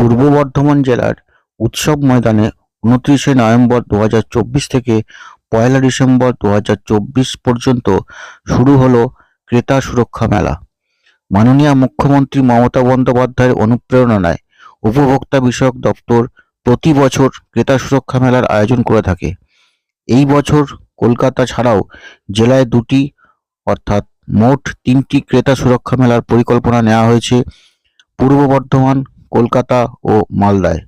পূর্ব বর্ধমান জেলার উৎসব ময়দানে ২৯শে নভেম্বর ২০২৪ থেকে ১লা ডিসেম্বর ২০২৪ পর্যন্ত শুরু হলো ক্রেতা সুরক্ষা মেলা। মাননীয় মুখ্যমন্ত্রী মমতা বন্দ্যোপাধ্যায়ের অনুপ্রেরণায় উপভোক্তা বিষয়ক দপ্তর প্রতি বছর ক্রেতা সুরক্ষা মেলার আয়োজন করে থাকে। এই বছর কলকাতা ছাড়াও জেলায় দুটি অর্থাৎ মোট ৩টি ক্রেতা সুরক্ষা মেলার পরিকল্পনা নেওয়া হয়েছে পূর্ব বর্ধমান, কলকাতা ও মালদায়।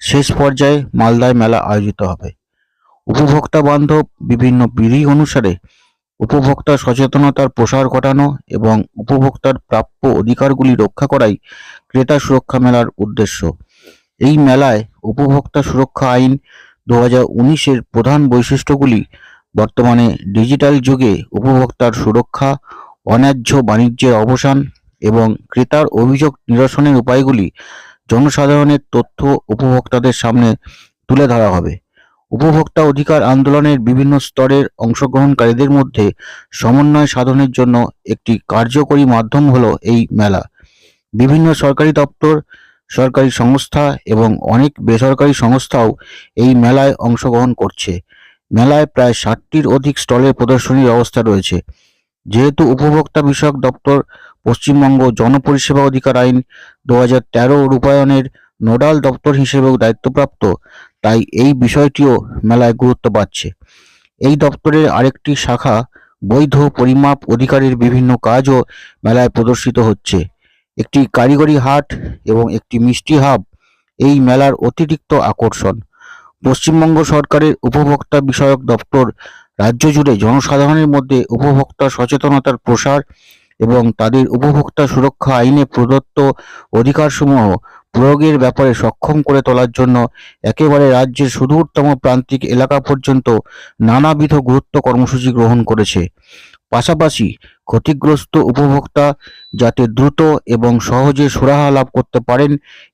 শেষ পর্যায়ে মালদায় মেলা আয়োজিত হবে। উপভোক্তা বান্ধব বিভিন্ন বিধি অনুসারে উপভোক্তা সচেতনতার প্রসার ঘটানো এবং উপভোক্তার প্রাপ্য অধিকারগুলি রক্ষা করাই ক্রেতা সুরক্ষা মেলার উদ্দেশ্য। এই মেলায় উপভোক্তা সুরক্ষা আইন ২০১৯-এর প্রধান বৈশিষ্ট্যগুলি বর্তমানে ডিজিটাল যুগে উপভোক্তার সুরক্ষা, অন্যায্য বাণিজ্যের অবসান এবং ক্রেতার অভিযোগ নিরসনের উপায়গুলি জনসাধারণের তথ্য উপভোক্তাদের সামনে তুলে ধরা হবে। উপভোক্তা অধিকার আন্দোলনের বিভিন্ন স্তরের অংশগ্রহণকারীদের মধ্যে সমন্বয় সাধনের জন্য একটি কার্যকরী মাধ্যম হলো এই মেলা। বিভিন্ন সরকারি দপ্তর, সরকারি সংস্থা এবং অনেক বেসরকারি সংস্থাও এই মেলায় অংশগ্রহণ করছে। মেলায় প্রায় ৬০টির অধিক স্টলের প্রদর্শনীর ব্যবস্থা রয়েছে। যেহেতু উপভোক্তা বিষয়ক দপ্তর পশ্চিমবঙ্গ জনপরিষেবা অধিকার আইন ২০১৩ রূপায়ণের নোডাল দপ্তর হিসেবেও দায়িত্বপ্রাপ্ত, তাই এই বিষয়টিও মেলায় গুরুত্ব পাচ্ছে। এই দপ্তরের আরেকটি শাখা বৈধ পরিমাপ অধিকারের বিভিন্ন কাজও মেলায় প্রদর্শিত হচ্ছে। একটি কারিগরি হাট এবং একটি মিষ্টি হাব এই মেলার অতিরিক্ত আকর্ষণ। পশ্চিমবঙ্গ সরকারের উপভোক্তা বিষয়ক দপ্তর রাজ্য জুড়ে জনসাধারণের মধ্যে উপভোক্তা সচেতনতার প্রসার এবং তাদের উপভোক্তা সুরক্ষা আইনে প্রদত্ত অধিকারসমূহ প্রয়োগের ব্যাপারে সক্ষম করে তোলার জন্য একেবারে রাজ্যের সুদূরতম প্রান্তিক এলাকা পর্যন্ত নানাবিধ গুরুত্ব কর্মসূচি গ্রহণ করেছে। পাশাপাশি ক্ষতিগ্রস্ত উপভোক্তা যাতে দ্রুত এবং সহজে সুরাহা লাভ করতে পারেন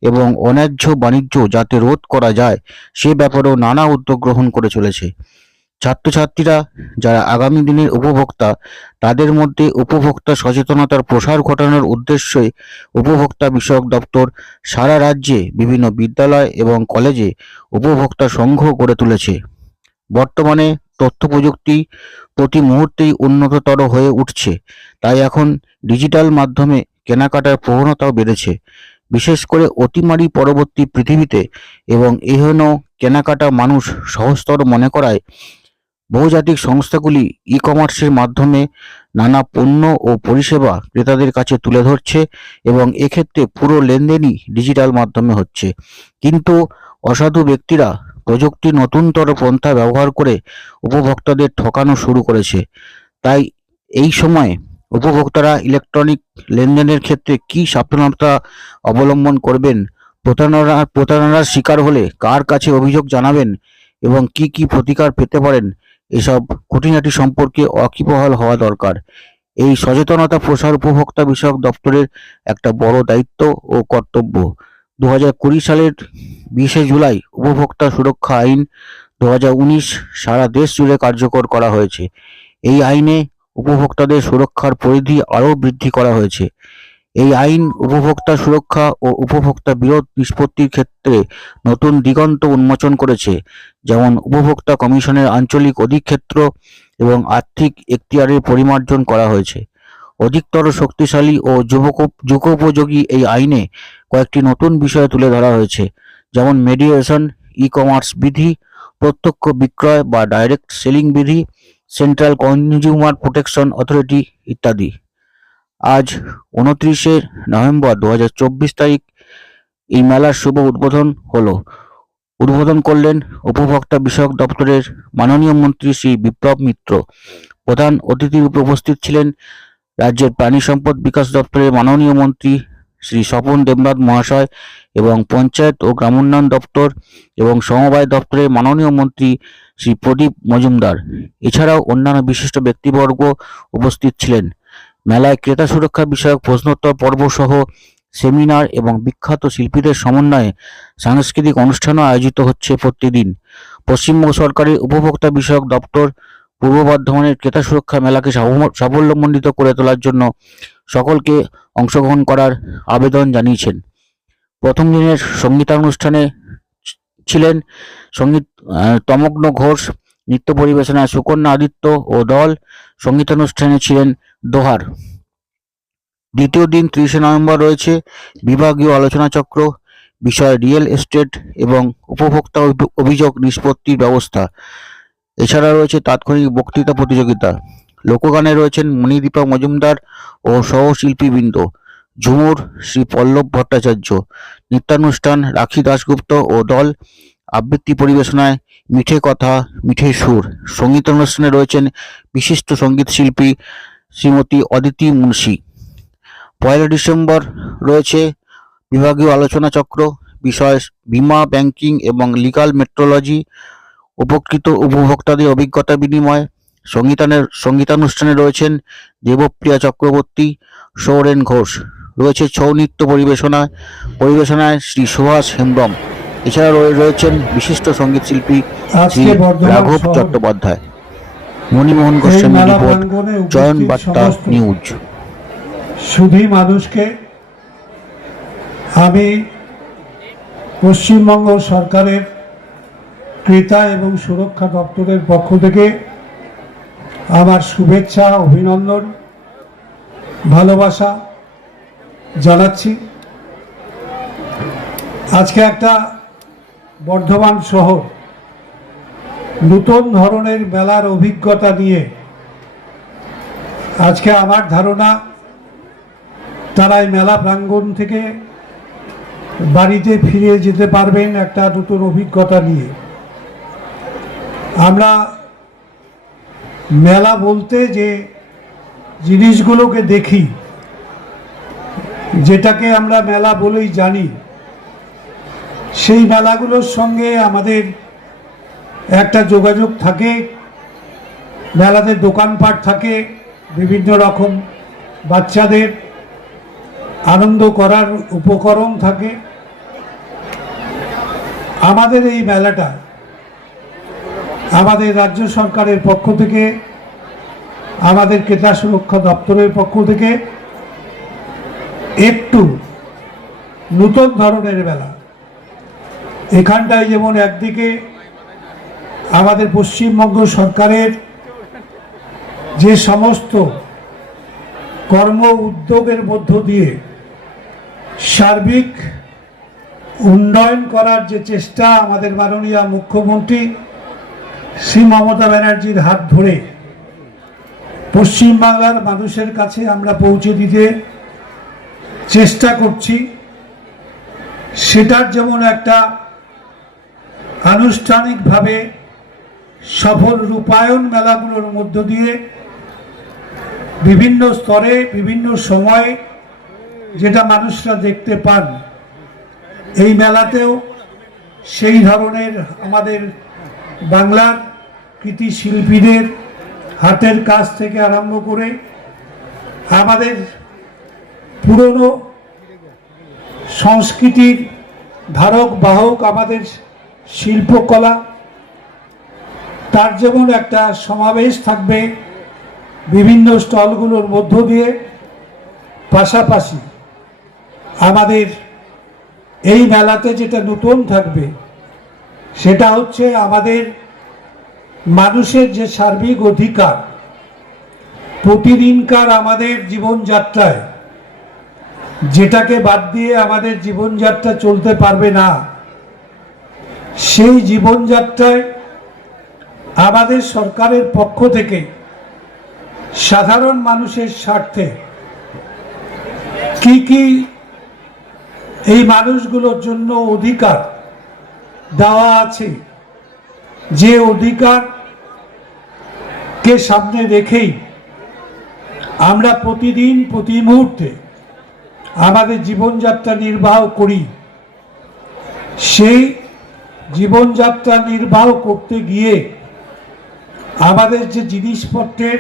এবং অন্যায্য বাণিজ্য যাতে রোধ করা যায় সে ব্যাপারেও নানা উদ্যোগ গ্রহণ করে চলেছে। ছাত্রছাত্রীরা যারা আগামী দিনের উপভোক্তা, তাদের মধ্যে উপভোক্তা সচেতনতার প্রসার ঘটানোর উদ্দেশ্যে উপভোক্তা বিষয়ক দপ্তর সারা রাজ্যে বিভিন্ন বিদ্যালয় এবং কলেজে উপভোক্তা সংঘ গড়ে তুলেছে। বর্তমানে তথ্য প্রযুক্তি প্রতি মুহূর্তেই উন্নততর হয়ে উঠছে, তাই এখন ডিজিটাল মাধ্যমে কেনাকাটার প্রবণতাও বেড়েছে। বিশেষ করে অতিমারি পরবর্তী পৃথিবীতে এবং এহেন কেনাকাটা মানুষ সহজতর মনে করায় বহুজাতিক সংস্থাগুলি ই-কমার্সের মাধ্যমে নানা পণ্য ও পরিষেবা ক্রেতাদের কাছে তুলে ধরছে এবং এক্ষেত্রে পুরো লেনদেনই ডিজিটাল মাধ্যমে হচ্ছে। কিন্তু অসাধু ব্যক্তিরা প্রযুক্তির নতুনতর পন্থা ব্যবহার করে উপভোক্তাদের ঠকানো শুরু করেছে। তাই এই সময়ে উপভোক্তারা ইলেকট্রনিক লেনদেনের ক্ষেত্রে কী সাবধানতা অবলম্বন করবেন, প্রতারণার শিকার হলে কার কাছে অভিযোগ জানাবেন এবং কি কি প্রতিকার পেতে পারেন, এসব খুঁটিনাটি সম্পর্কে ওয়াকিবহাল হওয়া দরকার। এই সচেতনতা প্রসার উপভোক্তা বিষয়ক দপ্তরের একটা বড় দায়িত্ব ও কর্তব্য। ২০২০ সালের ২০শে জুলাই উপভোক্তা সুরক্ষা আইন ২০১৯ সারা দেশ জুড়ে কার্যকর করা হয়েছে। এই আইনে উপভোক্তাদের সুরক্ষার পরিধি আরও বৃদ্ধি করা হয়েছে। এই আইন উপভোক্তা সুরক্ষা ও উপভোক্তা বিরোধ নিষ্পত্তির ক্ষেত্রে নতুন দিগন্ত উন্মোচন করেছে, যেমন উপভোক্তা কমিশনের আঞ্চলিক অধিক্ষেত্র এবং আর্থিক এখতিয়ারের পরিমার্জন করা হয়েছে। অধিকতর শক্তিশালী ও যুগোপযোগী এই আইনে কয়েকটি নতুন বিষয় তুলে ধরা হয়েছে, যেমন মেডিয়েশন, ই-কমার্স বিধি, প্রত্যক্ষ বিক্রয় বা ডাইরেক্ট সেলিং বিধি, সেন্ট্রাল কনজিউমার প্রোটেকশন অথরিটি ইত্যাদি। আজ ২৯শে নভেম্বর ২০২৪ তারিখ এই মেলার শুভ উদ্বোধন করলেন উপভোক্তা বিষয়ক দপ্তরের মাননীয় মন্ত্রী শ্রী বিপ্লব মিত্র। প্রধান অতিথি রূপে উপস্থিত ছিলেন রাজ্যের প্রাণী সম্পদ বিকাশ দপ্তরের মাননীয় মন্ত্রী শ্রী স্বপন দেবনাথ মহাশয় এবং পঞ্চায়েত ও গ্রামোন্নয়ন দপ্তর এবং সমবায় দপ্তরের মাননীয় মন্ত্রী শ্রী প্রদীপ মজুমদার। এছাড়াও অন্যান্য বিশিষ্ট ব্যক্তিবর্গ উপস্থিত ছিলেন। মেলায় ক্রেতা সুরক্ষা বিষয়ক প্রশ্নোত্তর পর্ব সহ সেমিনার এবং বিখ্যাত শিল্পীদের সমন্বয়ে সাংস্কৃতিক অনুষ্ঠানও আয়োজিত হচ্ছে প্রতিদিন। পশ্চিমবঙ্গ সরকারের উপভোক্তা বিষয়ক দপ্তর পূর্ব বর্ধমানের ক্রেতা সুরক্ষা মেলাকে সাফল্যমণ্ডিত করে তোলার জন্য সকলকে অংশগ্রহণ করার আবেদন জানিয়েছেন। প্রথম দিনের সঙ্গীতানুষ্ঠানে ছিলেন সঙ্গীত তমগ্ন ঘোষ, নৃত্য পরিবেশনায় সুকন্যা আদিত্য ও দল। সঙ্গীতানুষ্ঠানে ছিলেন দোহার। দ্বিতীয় দিন 30শে নভেম্বর রয়েছে বিভাগীয় আলোচনাচক্র, বিষয় রিয়েল এস্টেট এবং উপভোক্তা অভিযোগ নিষ্পত্তির ব্যবস্থা। এছাড়া রয়েছে তাৎক্ষণিক বক্তৃতা প্রতিযোগিতা। লোকগানে রয়েছেন মণিদীপা মজুমদার ও সহশিল্পীবৃন্দ। ঝুমুর শ্রী পল্লব ভট্টাচার্য। নৃত্যানুষ্ঠান রাখি দাশগুপ্ত ও দল। আবৃত্তি পরিবেশনায় মিঠে কথা মিঠে সুর। সঙ্গীতানুষ্ঠানে রয়েছেন বিশিষ্ট সঙ্গীতশিল্পী শ্রীমতী অদিতি মুন্সি। 1 ডিসেম্বর রয়েছে বিভাগীয় আলোচনাচক্র, বিষয় বীমা, ব্যাংকিং এবং লিগাল মেট্রোলজি। উপকৃত উপভোক্তাদের অভিজ্ঞতা বিনিময়। সঙ্গীতানুষ্ঠানে রয়েছেন দেবপ্রিয়া চক্রবর্তী, সৌরেন ঘোষ। রয়েছে ছৌ নৃত্য পরিবেশনায় শ্রী সুভাষ হেমব্রম। এছাড়া রয়েছেন বিশিষ্ট সঙ্গীতশিল্পী শ্রী রাঘব চট্টোপাধ্যায়। মণিমোহন গোস্বামী রিপোর্ট, চয়ন বার্তা নিউজ। সুধী মানুষকে আমি পশ্চিমবঙ্গ সরকারের ক্রেতা এবং সুরক্ষা দপ্তরের পক্ষ থেকে আমার শুভেচ্ছা, অভিনন্দন, ভালোবাসা জানাচ্ছি। আজকে একটা বর্ধমান শহর নতুন ধরনের মেলার অভিজ্ঞতা নিয়ে, আজকে আমার ধারণা তারা এই মেলা প্রাঙ্গণ থেকে বাড়িতে ফিরে যেতে পারবেন একটা নতুন অভিজ্ঞতা নিয়ে। আমরা মেলা বলতে যে জিনিসগুলোকে দেখি, যেটাকে আমরা মেলা বলেই জানি, সেই মেলাগুলোর সঙ্গে আমাদের একটা যোগাযোগ থাকে। মেলাতে দোকানপাট থাকে, বিভিন্ন রকম বাচ্চাদের আনন্দ করার উপকরণ থাকে। আমাদের এই মেলাটা আমাদের রাজ্য সরকারের পক্ষ থেকে, আমাদের ক্রেতা সুরক্ষা দপ্তরের পক্ষ থেকে একটু নতুন ধরনের মেলা। এখানটায় যেমন একদিকে আমাদের পশ্চিমবঙ্গ সরকারের যে সমস্ত কর্ম উদ্যোগের মধ্য দিয়ে সার্বিক উন্নয়ন করার যে চেষ্টা আমাদের মাননীয় মুখ্যমন্ত্রী শ্রী মমতা ব্যানার্জির হাত ধরে পশ্চিমবাংলার মানুষের কাছে আমরা পৌঁছে দিতে চেষ্টা করছি, সেটার যেমন একটা আনুষ্ঠানিকভাবে সফল রূপায়ণ মেলাগুলোর মধ্য দিয়ে বিভিন্ন স্তরে বিভিন্ন সময়ে যেটা মানুষরা দেখতে পান, এই মেলাতেও সেই ধরনের আমাদের বাংলার কৃতি শিল্পীদের হাতের কাজ থেকে আরম্ভ করে আমাদের পুরনো সংস্কৃতির ধারক বাহক আমাদের শিল্পকলা, তার যেমন একটা সমাবেশ থাকবে বিভিন্ন স্টলগুলোর মধ্য দিয়ে। পাশাপাশি আমাদের এই মেলাতে যেটা নতুন থাকবে সেটা হচ্ছে আমাদের মানুষের যে সার্বিক অধিকার, প্রতিদিনকার আমাদের জীবনযাত্রায় যেটাকে বাদ দিয়ে আমাদের জীবনযাত্রা চলতে পারবে না, সেই জীবনযাত্রায় আমাদের সরকারের পক্ষ থেকে সাধারণ মানুষের স্বার্থে কি কি এই মানুষগুলোর জন্য অধিকার দেওয়া আছে, যে অধিকারকে সামনে রেখেই আমরা প্রতিদিন প্রতি মুহূর্তে আমাদের জীবনযাত্রা নির্বাহ করি। সেই জীবনযাত্রা নির্বাহ করতে গিয়ে আমাদের যে জিনিসপত্রের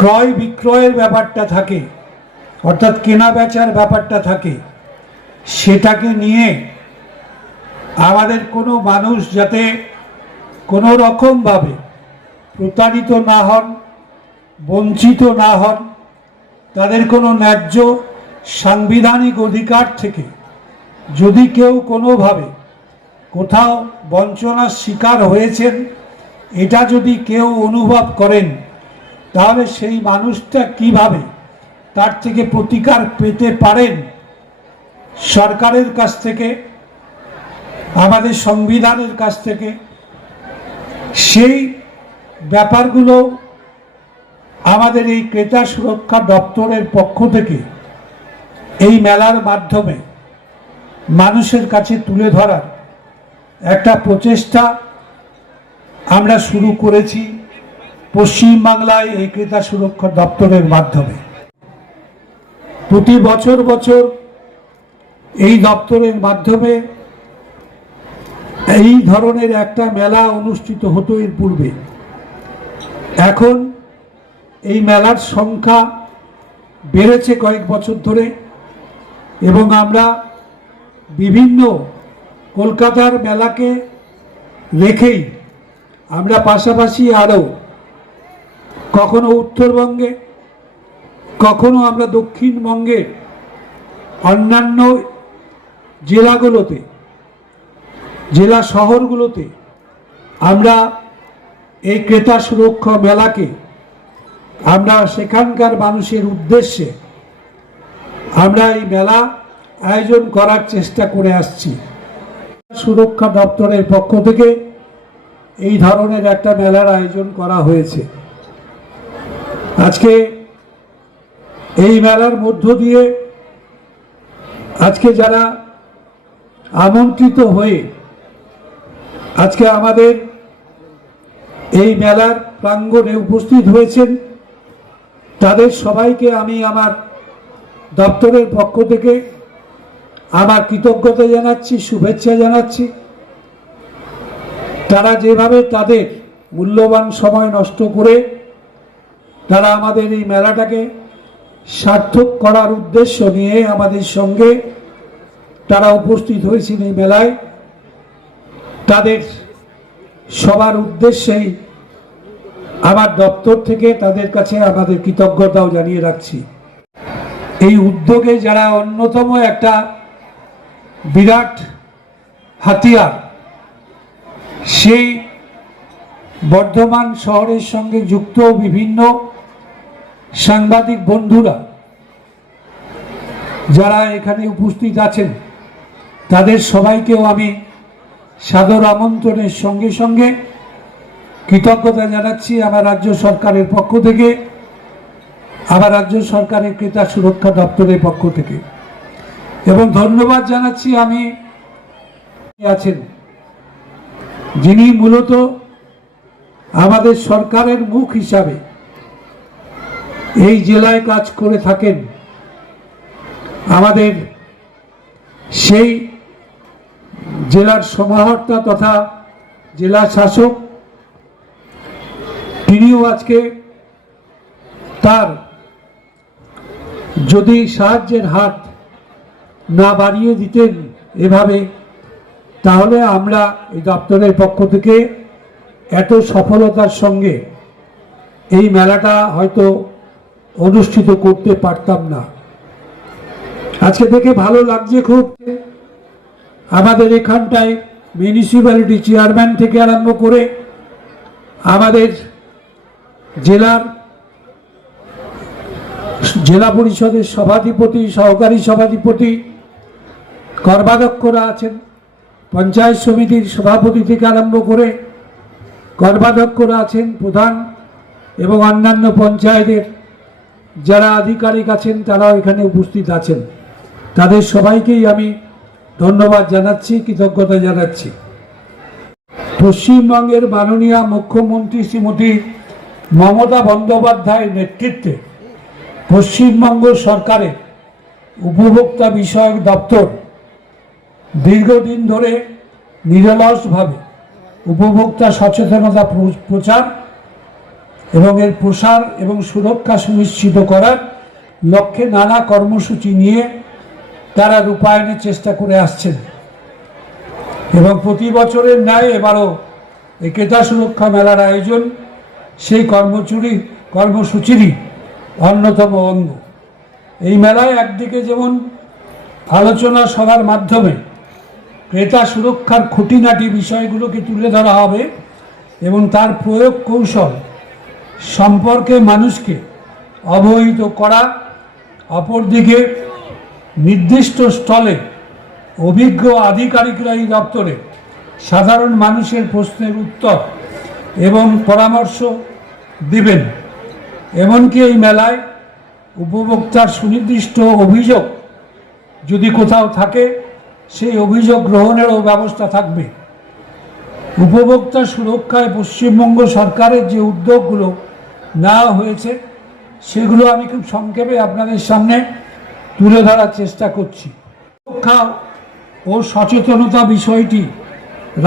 ক্রয় বিক্রয়ের ব্যাপারটা থাকে, অর্থাৎ কেনা বেচার ব্যাপারটা থাকে, সেটাকে নিয়ে আমাদের কোনো মানুষ যাতে কোনো রকমভাবে প্রতারিত না হন, বঞ্চিত না হন, তাদের কোনো ন্যায্য সাংবিধানিক অধিকার থেকে যদি কেউ কোনোভাবে কোথাও বঞ্চনার শিকার হয়েছেন, এটা যদি কেউ অনুভব করেন, তাহলে সেই মানুষটা কিভাবে তার থেকে প্রতিকার পেতে পারেন, সরকারের কাছ থেকে, আমাদের সংবিধানের কাছ থেকে, সেই ব্যাপারগুলো আমাদের এই ক্রেতা সুরক্ষা দপ্তরের পক্ষ থেকে এই মেলার মাধ্যমে মানুষের কাছে তুলে ধরার একটা প্রচেষ্টা আমরা শুরু করেছি পশ্চিমবাংলায় এই ক্রেতা সুরক্ষা দপ্তরের মাধ্যমে। প্রতি বছর বছর এই দপ্তরের মাধ্যমে এই ধরনের একটা মেলা অনুষ্ঠিত হতো এর পূর্বে। এখন এই মেলার সংখ্যা বেড়েছে কয়েক বছর ধরে, এবং আমরা বিভিন্ন কলকাতার মেলাকে রেখেই আমরা পাশাপাশি আরও কখনো উত্তরবঙ্গে, কখনো আমরা দক্ষিণবঙ্গের অন্যান্য জেলাগুলোতে, জেলা শহরগুলোতে আমরা এই ক্রেতা সুরক্ষা মেলাকে আমরা সেখানকার মানুষের উদ্দেশ্যে আমরা এই মেলা আয়োজন করার চেষ্টা করে আসছি। সুরক্ষা দপ্তরের পক্ষ থেকে এই ধরনের একটা মেলার আয়োজন করা হয়েছে। আজকে এই মেলার মধ্য দিয়ে আজকে যারা আমন্ত্রিত হয়ে আজকে আমাদের এই মেলার প্রাঙ্গণে উপস্থিত হয়েছেন, তাদের সবাইকে আমি আমার দপ্তরের পক্ষ থেকে আমার কৃতজ্ঞতা জানাচ্ছি, শুভেচ্ছা জানাচ্ছি। তারা যেভাবে তাদের মূল্যবান সময় নষ্ট করে তারা আমাদের এই মেলাটাকে সার্থক করার উদ্দেশ্য নিয়ে আমাদের সঙ্গে তারা উপস্থিত হয়েছেন এই মেলায়, তাদের সবার উদ্দেশ্যেই আমার দপ্তর থেকে তাদের কাছে আমাদের কৃতজ্ঞতাও জানিয়ে রাখছি। এই উদ্যোগে যারা অন্যতম একটা বিরাট হাতিয়ার, সেই বর্ধমান শহরের সঙ্গে যুক্ত বিভিন্ন সাংবাদিক বন্ধুরা যারা এখানে উপস্থিত আছেন, তাদের সবাইকেও আমি সাদর আমন্ত্রণের সঙ্গে সঙ্গে কৃতজ্ঞতা জানাচ্ছি আমার রাজ্য সরকারের পক্ষ থেকে, আমার রাজ্য সরকারের ক্রেতা সুরক্ষা দপ্তরের পক্ষ থেকে, এবং ধন্যবাদ জানাচ্ছি আমি আছেন যিনি মূলত আমাদের সরকারের মুখ হিসাবে এই জেলায় কাজ করে থাকেন, আমাদের সেই জেলার সমাহর্তা তথা জেলা শাসক, তিনিও আজকে তার যদি সাহায্যের হাত না বাড়িয়ে দিতেন এভাবে, তাহলে আমরা এই দপ্তরের পক্ষ থেকে এত সফলতার সঙ্গে এই মেলাটা হয়তো অনুষ্ঠিত করতে পারতাম না। আজকে দেখে ভালো লাগছে খুব। আমাদের এখানটায় মিউনিসিপ্যালিটি চেয়ারম্যান থেকে আরম্ভ করে আমাদের জেলা পরিষদের সভাধিপতি, সহকারী সভাধিপতি, কর্মাধ্যক্ষরা আছেন, পঞ্চায়েত সমিতির সভাপতি থেকে আরম্ভ করে কর্মাধ্যক্ষরা আছেন, প্রধান এবং অন্যান্য পঞ্চায়েতের যারা আধিকারিক আছেন তারাও এখানে উপস্থিত আছেন। তাদের সবাইকেই আমি ধন্যবাদ জানাচ্ছি, কৃতজ্ঞতা জানাচ্ছি। পশ্চিমবঙ্গের মাননীয় মুখ্যমন্ত্রী শ্রীমতী মমতা বন্দ্যোপাধ্যায়ের নেতৃত্বে পশ্চিমবঙ্গ সরকারের উপভোক্তা বিষয়ক দপ্তর দীর্ঘদিন ধরে নিরলসভাবে উপভোক্তা সচেতনতা প্রচার এবং এর প্রসার এবং সুরক্ষা সুনিশ্চিত করার লক্ষ্যে নানা কর্মসূচি নিয়ে তারা রূপায়ণের চেষ্টা করে আসছেন, এবং প্রতি বছরের ন্যায় এবারও এই ক্রেতা সুরক্ষা মেলার আয়োজন সেই কর্মসূচিরই অন্যতম অঙ্গ। এই মেলায় একদিকে যেমন আলোচনা সভার মাধ্যমে ক্রেতা সুরক্ষার খুঁটিনাটি বিষয়গুলোকে তুলে ধরা হবে এবং তার প্রয়োগ কৌশল সম্পর্কে মানুষকে অবহিত করা। অপরদিকে নির্দিষ্ট স্থলে অভিজ্ঞ আধিকারিকরা এই দপ্তরে সাধারণ মানুষের প্রশ্নের উত্তর এবং পরামর্শ দিবেন। এমনকি এই মেলায় উপভোক্তার সুনির্দিষ্ট অভিযোগ যদি কোথাও থাকে সেই অভিযোগ গ্রহণেরও ব্যবস্থা থাকবে। উপভোক্তা সুরক্ষায় পশ্চিমবঙ্গ সরকারের যে উদ্যোগগুলো নেওয়া হয়েছে সেগুলো আমি খুব সংক্ষেপে আপনাদের সামনে তুলে ধরার চেষ্টা করছি। সুরক্ষা ও সচেতনতা বিষয়টি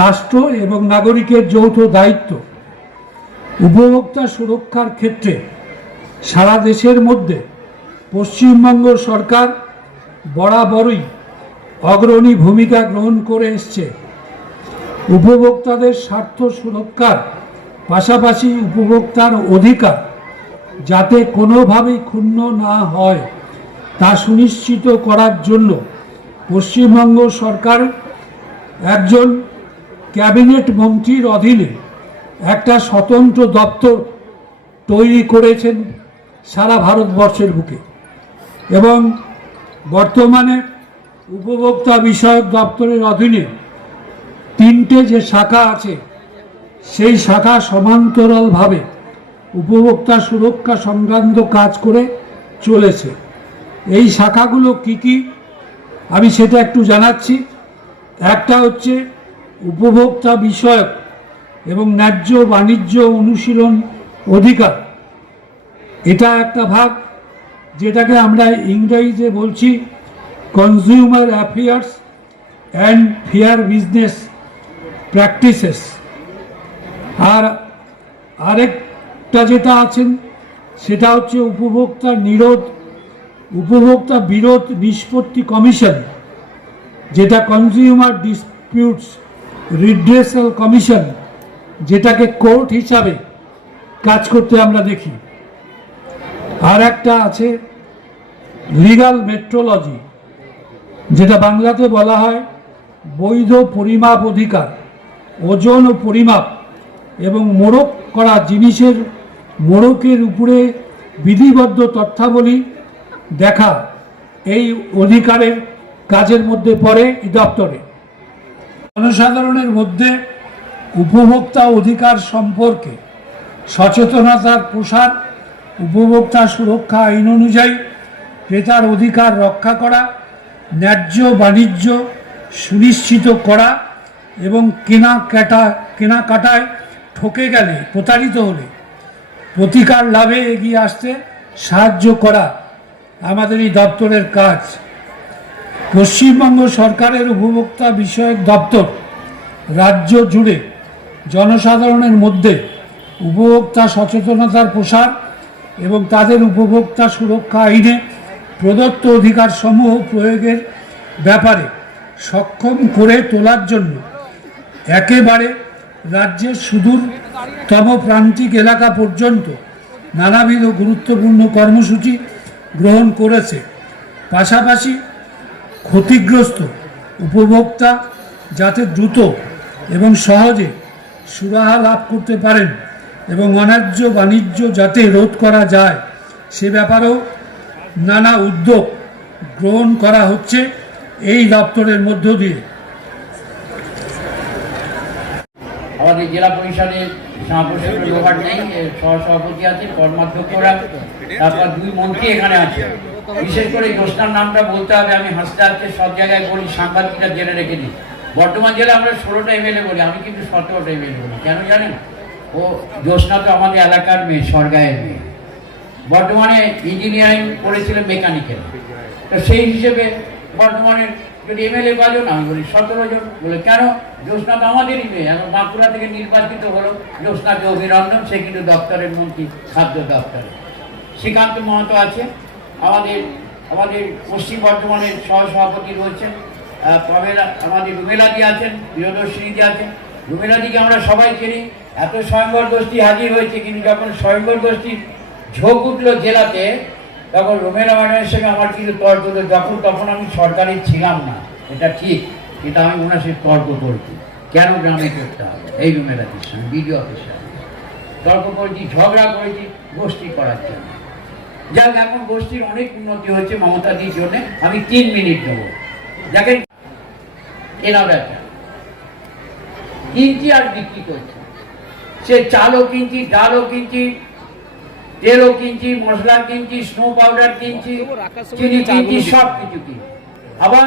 রাষ্ট্র এবং নাগরিকের যৌথ দায়িত্ব। উপভোক্তা সুরক্ষার ক্ষেত্রে সারা দেশের মধ্যে পশ্চিমবঙ্গ সরকার বরাবরই অগ্রণী ভূমিকা গ্রহণ করে এসছে। উপভোক্তাদের স্বার্থ সুরক্ষার পাশাপাশি উপভোক্তার অধিকার যাতে কোনোভাবেই ক্ষুণ্ণ না হয় তা সুনিশ্চিত করার জন্য পশ্চিমবঙ্গ সরকার একজন ক্যাবিনেট মন্ত্রীর অধীনে একটা স্বতন্ত্র দপ্তর তৈরি করেছেন সারা ভারতবর্ষের বুকে, এবং বর্তমানে উপভোক্তা বিষয়ক দপ্তরের অধীনে 3টে যে শাখা আছে সেই শাখা সমান্তরালভাবে উপভোক্তা সুরক্ষা সংক্রান্ত কাজ করে চলেছে। এই শাখাগুলো কি কি আমি সেটা একটু জানাচ্ছি। একটা হচ্ছে উপভোক্তা বিষয়ক এবং ন্যায্য বাণিজ্য অনুশীলন অধিকার, এটা একটা ভাগ, যেটাকে আমরা ইংরেজিতে বলছি consumer affairs and fair business practices. আর আরেকটা যেটা আছেন সেটা হচ্ছে উপভোক্তা বিরোধ নিষ্পত্তি কমিশন, যেটা কনজিউমার ডিসপিউটস রিড্রেসাল কমিশন, যেটাকে কোর্ট হিসাবে কাজ করতে আমরা দেখি। আর একটা আছে লিগ্যাল মেট্রোলজি, যেটা বাংলাতে বলা হয় বৈধ পরিমাপ অধিকার, ওজন ও পরিমাপ এবং মোড়ক করা জিনিসের মোড়কের উপরে বিধিবদ্ধ তথ্যাবলী দেখা এই অধিকারের কাজের মধ্যে পড়ে এই দপ্তরে। জনসাধারণের মধ্যে উপভোক্তা অধিকার সম্পর্কে সচেতনতার প্রসার, উপভোক্তা সুরক্ষা আইন অনুযায়ী ক্রেতার অধিকার রক্ষা করা, ন্যায্য বাণিজ্য সুনিশ্চিত করা এবং কেনাকাটায় ঠকে গেলে, প্রতারিত হলে প্রতিকার লাভে এগিয়ে আসতে সাহায্য করা আমাদের এই দপ্তরের কাজ। পশ্চিমবঙ্গ সরকারের উপভোক্তা বিষয়ক দপ্তর রাজ্য জুড়ে জনসাধারণের মধ্যে উপভোক্তা সচেতনতার প্রসার এবং তাদের উপভোক্তা সুরক্ষা আইনে প্রদত্ত অধিকারসমূহ প্রয়োগের ব্যাপারে সক্ষম করে তোলার জন্য একেবারে রাজ্যের সুদূরতম প্রান্তিক এলাকা পর্যন্ত নানাবিধ গুরুত্বপূর্ণ কর্মসূচি গ্রহণ করেছে। পাশাপাশি ক্ষতিগ্রস্ত উপভোক্তা যাতে দ্রুত এবং সহজে সুরাহা লাভ করতে পারেন এবং অন্যায্য বাণিজ্য যাতে রোধ করা যায় সে ব্যাপারেও নানা উদ্যোগ গ্রহণ করা হচ্ছে এই দপ্তরের মধ্য দিয়ে। আমাদের জেলা পরিষদের সভাপতি লোহার নেই, সহসভাপতি আছেন, কর্মাধ্যক্ষরা, তারপর 2 মন্ত্রী এখানে আছে। বিশেষ করে জ্যোৎস্নার নামটা বলতে হবে, আমি হাসতে হাসতে সব জায়গায় বলি, সাংবাদিকরা জেনে রেখে দিই। বর্তমান জেলায় আমরা 16টা এমএলএ বলি, আমি কিন্তু 17টা এমএলএ বলি। কেন জানেন? ও জ্যোৎস্না তো আমাদের এলাকার মেয়ে, সরগাঁয়ের মেয়ে, বর্তমানে ইঞ্জিনিয়ারিং পড়েছিলেন মেকানিক্যাল। তো সেই হিসেবে বর্তমানে যদি এমএলএ কজন, আমি বলি 17 জন। বলে কেন? জ্যোৎস্না তো আমাদেরই মেয়ে, এখন বাঁকুড়া থেকে নির্বাচিত হলো, জ্যোৎস্নাকে অভিনন্দন। সে কিন্তু দপ্তরের মন্ত্রী, খাদ্য দপ্তরে। শ্রীকান্ত মহাতো আছে, আমাদের পশ্চিম বর্ধমানের সহসভাপতি রয়েছেন। আমাদের রুমেলাদি আছেন, প্রিয়দর্শিনীদি আছেন। রুমেলাদিকে আমরা সবাই চিনি। এত স্বয়ংবর গোষ্ঠী হাজির হয়েছে, কিন্তু যখন স্বয়ংবর গোষ্ঠীর ঝোঁক উঠল জেলাতে, তখন রোমেলা ম্যাডামের সঙ্গে আমার কিছু তর্ক হলো, তখন আমি সরকারে ছিলাম না, এটা ঠিক, এটা আমি ওনার সাথে তর্ক করেছি কেন গ্রামে করতে হবে, এই রোমেলাদের সঙ্গে বিডিও অফিসার তর্ক করেছি, ঝগড়া করেছি গোষ্ঠী করার জন্য। যাক, এখন গোষ্ঠীর অনেক উন্নতি হচ্ছে মমতাদির জন্য। আমি 3 মিনিট দেবো। দেখেন কেনা বেচা কিনছি আর বিক্রি করছি, সে চালও কিনছি, ডালও কিনছি, তেলও কিনছি, মশলা কিনছি, স্নো পাউডার কিনছি, চিনি কিনছি, সব কিছু কিনছি। আবার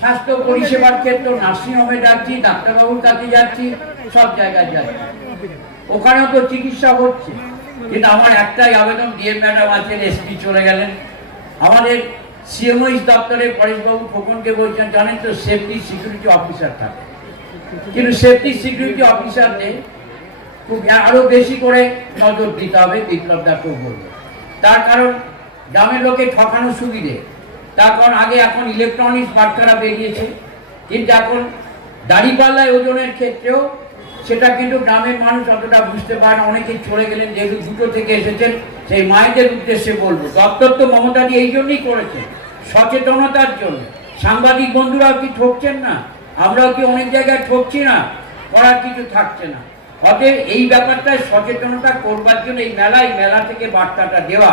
স্বাস্থ্য পরিষেবার ক্ষেত্রে নার্সিংহোমে যাচ্ছি, ডাক্তারবাবুর কাছে যাচ্ছি, সব জায়গায় যাচ্ছি, ওখানেও তো চিকিৎসা হচ্ছে। কিন্তু আমার একটাই আবেদন, ডিএম ম্যাডাম আছেন, এসপি চলে গেলেন, আমাদের সিএমওইস দপ্তরে পরেশবাবু খোকনকে বলছেন, জানেন তো সেফটি সিকিউরিটি অফিসার থাকে, কিন্তু সেফটি সিকিউরিটি অফিসার নেই, খুব আরো বেশি করে নজর দিতে হবে। বিপ্লব দাকেও বলবো, তার কারণ গ্রামের লোকে ঠকানো সুবিধে, তার কারণ আগে এখন ইলেকট্রনিক্স বাটখারা বেরিয়েছে, কিন্তু এখন দাড়িপাল্লায় ওজনের ক্ষেত্রেও সেটা কিন্তু গ্রামের মানুষ অতটা বুঝতে পারে না, অনেকে চলে গেলেন, যেহেতু দুটো থেকে এসেছেন, সেই মায়েদের উদ্দেশ্যে বলবো, দপ্তর তো মমতাদি এই জন্যই করেছে, সচেতনতার জন্য। সাংবাদিক বন্ধুরাও কি ঠকছেন না? আমরাও কি অনেক জায়গায় ঠকছি না? করার কিছু থাকছে না। অতএব এই ব্যাপারটায় সচেতনতা করবার জন্য এই মেলা থেকে বার্তাটা দেওয়া।